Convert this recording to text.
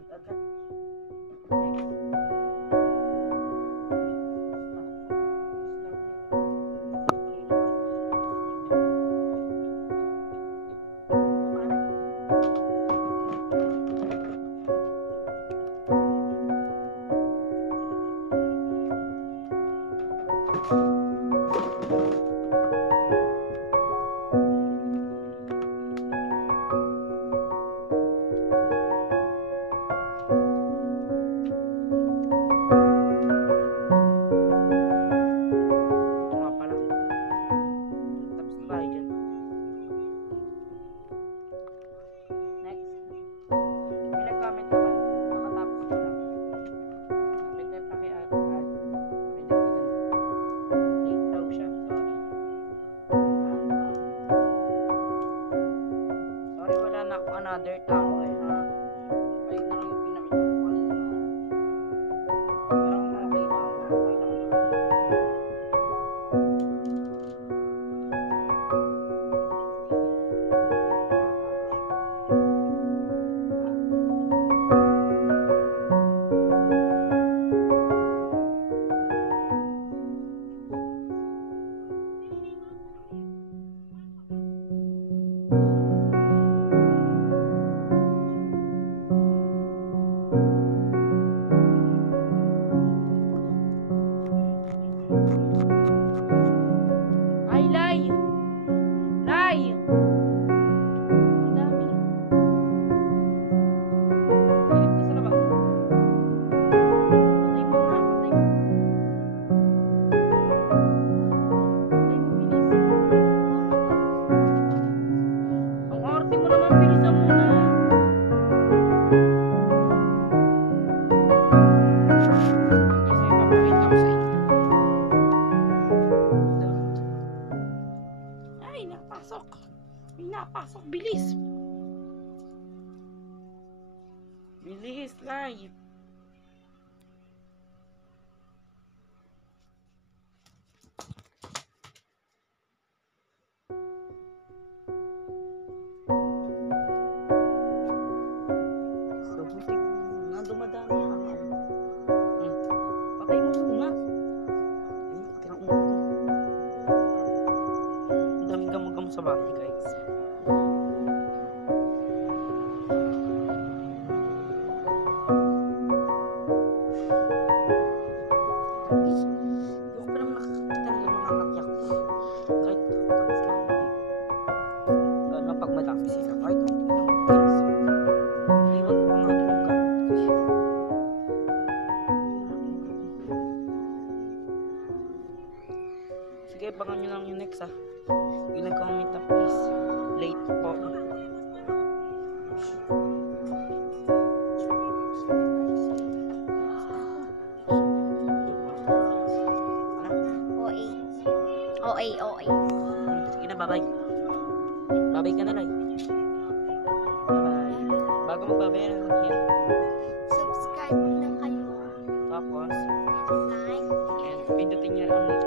agad-agad. Next. Another tao eh ha. Ayun na lang yung pinakita ko kanina. Pero okay lang, okay lang. Ay, Lai! Lai! Ang dami. Silip ka sa labas. Patay mo nga, patay mo. Patay mo, bilis. Ang arte mo naman, bilisan mo na. Kasi papakita ko sa inyo. Ay, napasok. May napasok. Bilis. Bilis, Lai. So, butik na dumadami ang patay mo muna. Patay mo muna. Ang daming gamagam sa bahay, guys. Yung pa naman nakakita nila mga matyak. Kahit tapos lang dito. Ano pag madami sila. Kahit hindi lang guys. Iwan ko pa nga doon yung gamit. Sige, abangan nyo lang yung next ah. Yung nag-comment na please. Late po. OA. Sige na, bye-bye. Bye-bye ka na, Lai. Bye-bye. Bago magbabay na lang yan. Subscribe lang kayo. Tapos, Like. and pindutin nyo ang